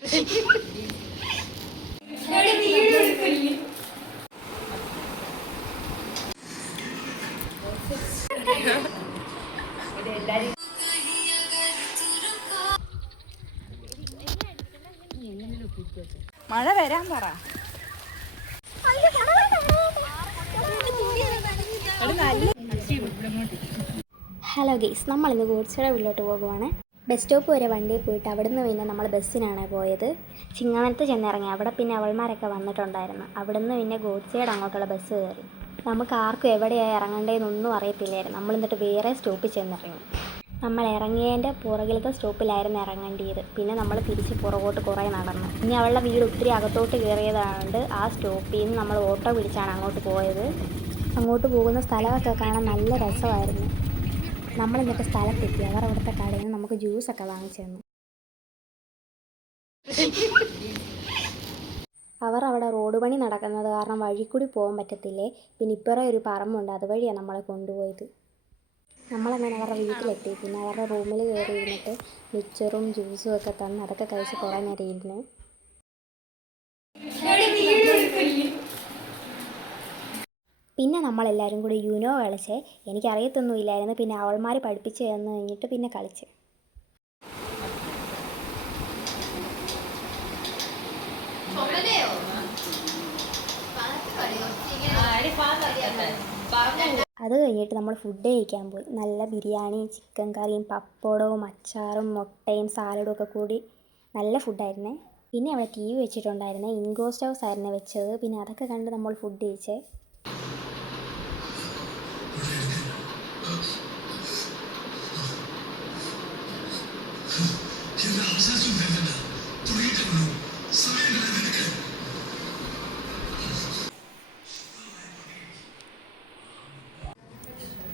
മഴ വരാൻ പറ. ഹലോ ഗെയ്സ്, നമ്മളിന്ന് ഗോഡ്സയുടെ വീട്ടിലോട്ട് പോകുവാണ്. ബസ് സ്റ്റോപ്പ് വരെ വണ്ടിയിൽ പോയിട്ട് അവിടുന്ന് പിന്നെ നമ്മൾ ബസ്സിനാണ് പോയത്. ചിങ്ങവനത്ത് ചെന്നിറങ്ങി. അവിടെ പിന്നെ അവൾമാരൊക്കെ വന്നിട്ടുണ്ടായിരുന്നു. അവിടുന്ന് പിന്നെ ഗോഡ്സയുടെ അങ്ങോട്ടുള്ള ബസ് കയറി. നമുക്ക് ആർക്കും എവിടെയാണ് ഇറങ്ങേണ്ടതെന്നൊന്നും അറിയത്തില്ലായിരുന്നു. നമ്മൾ എന്നിട്ട് വേറെ സ്റ്റോപ്പിൽ ചെന്നിറങ്ങി. നമ്മൾ ഇറങ്ങിയതിൻ്റെ പുറകിലത്തെ സ്റ്റോപ്പിലായിരുന്നു ഇറങ്ങേണ്ടത്. പിന്നെ നമ്മൾ തിരിച്ച് പുറകോട്ട് കുറേ നടന്നു. ഇനി അവളുടെ വീട് ഒത്തിരി അകത്തോട്ട് കയറിയതായതുകൊണ്ട് ആ സ്റ്റോപ്പിൽ നിന്ന് നമ്മൾ ഓട്ടോ പിടിച്ചാണ് അങ്ങോട്ട് പോയത്. അങ്ങോട്ട് പോകുന്ന സ്ഥലമൊക്കെ കാണാൻ നല്ല രസമായിരുന്നു. നമ്മൾ എന്നിട്ട് സ്ഥലത്തെത്തി. അവർ അവിടുത്തെ കടയിൽ നിന്ന് നമുക്ക് ജ്യൂസൊക്കെ വാങ്ങിച്ചു തന്നു. അവർ അവിടെ റോഡ് പണി നടക്കുന്നത് കാരണം വഴി കൂടി പോകാൻ പറ്റത്തില്ലേ. പിന്നെ ഇപ്പുറം ഒരു പറമ്പുണ്ട്, അതുവഴിയാണ് നമ്മളെ കൊണ്ടുപോയത്. നമ്മളങ്ങനെ അവരുടെ വീട്ടിലെത്തി. പിന്നെ അവരുടെ റൂമിൽ കയറി ഇരുന്നിട്ട് മിച്ചറും ജ്യൂസും ഒക്കെ തന്ന് അതൊക്കെ കഴിച്ച് കുറേ നേരം ഇരുന്നു. പിന്നെ നമ്മളെല്ലാവരും കൂടി യുനോ കളിച്ച്. എനിക്കറിയത്തൊന്നുമില്ലായിരുന്നു. പിന്നെ അവൾമാർ പഠിപ്പിച്ച് തന്നു കഴിഞ്ഞിട്ട് പിന്നെ കളിച്ച്. അത് കഴിഞ്ഞിട്ട് നമ്മൾ ഫുഡ് കഴിക്കാൻ പോയി. നല്ല ബിരിയാണിയും ചിക്കൻ കറിയും പപ്പടവും അച്ചാറും മുട്ടയും സാലഡും ഒക്കെ കൂടി നല്ല ഫുഡായിരുന്നേ. പിന്നെ അവിടെ TV വെച്ചിട്ടുണ്ടായിരുന്നേ. ഇൻഗോസ്റ്റ് ഹൗസ് ആയിരുന്നു വെച്ചത്. പിന്നെ അതൊക്കെ കണ്ട് നമ്മൾ ഫുഡ് കഴിച്ചേ.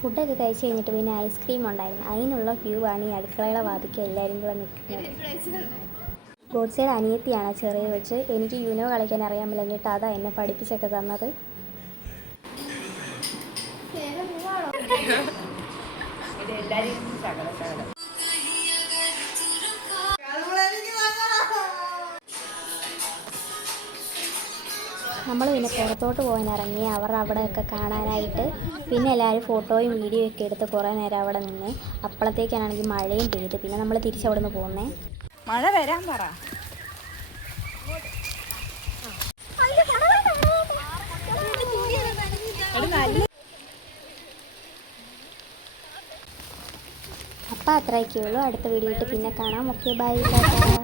ഫുഡൊക്കെ കഴിച്ച് കഴിഞ്ഞിട്ട് പിന്നെ ഐസ്ക്രീം ഉണ്ടായിരുന്നു. അതിനുള്ള ക്യൂ ആണ് ഈ അടുക്കളയുടെ വാതിക്ക് എല്ലാവരും കൂടെ നിൽക്കുന്നത്. ഗോഡ്സയുടെ അനിയത്തിയാണ് ചെറിയ വെച്ച്. എനിക്ക് യുനോ കളിക്കാൻ അറിയാൻ പറ്റിയിട്ട് അതാ എന്നെ പഠിപ്പിച്ചൊക്കെ തന്നത്. നമ്മൾ പിന്നെ പുറത്തോട്ട് പോകാൻ ഇറങ്ങി. അവർ അവിടെയൊക്കെ കാണാനായിട്ട്. പിന്നെ എല്ലാവരും ഫോട്ടോയും വീഡിയോയും ഒക്കെ എടുത്ത് കുറേ നേരം അവിടെ നിന്ന്. അപ്പോഴത്തേക്കാണെങ്കിൽ മഴയും പെയ്ത്. പിന്നെ നമ്മൾ തിരിച്ചവിടെ നിന്ന് പോകുന്നേ. മഴ വരാൻ പറ. അപ്പം അത്രയൊക്കെ ഉള്ളൂ. അടുത്ത വീഡിയോ ഇട്ട് പിന്നെ കാണാം. Okay, bye, Tata.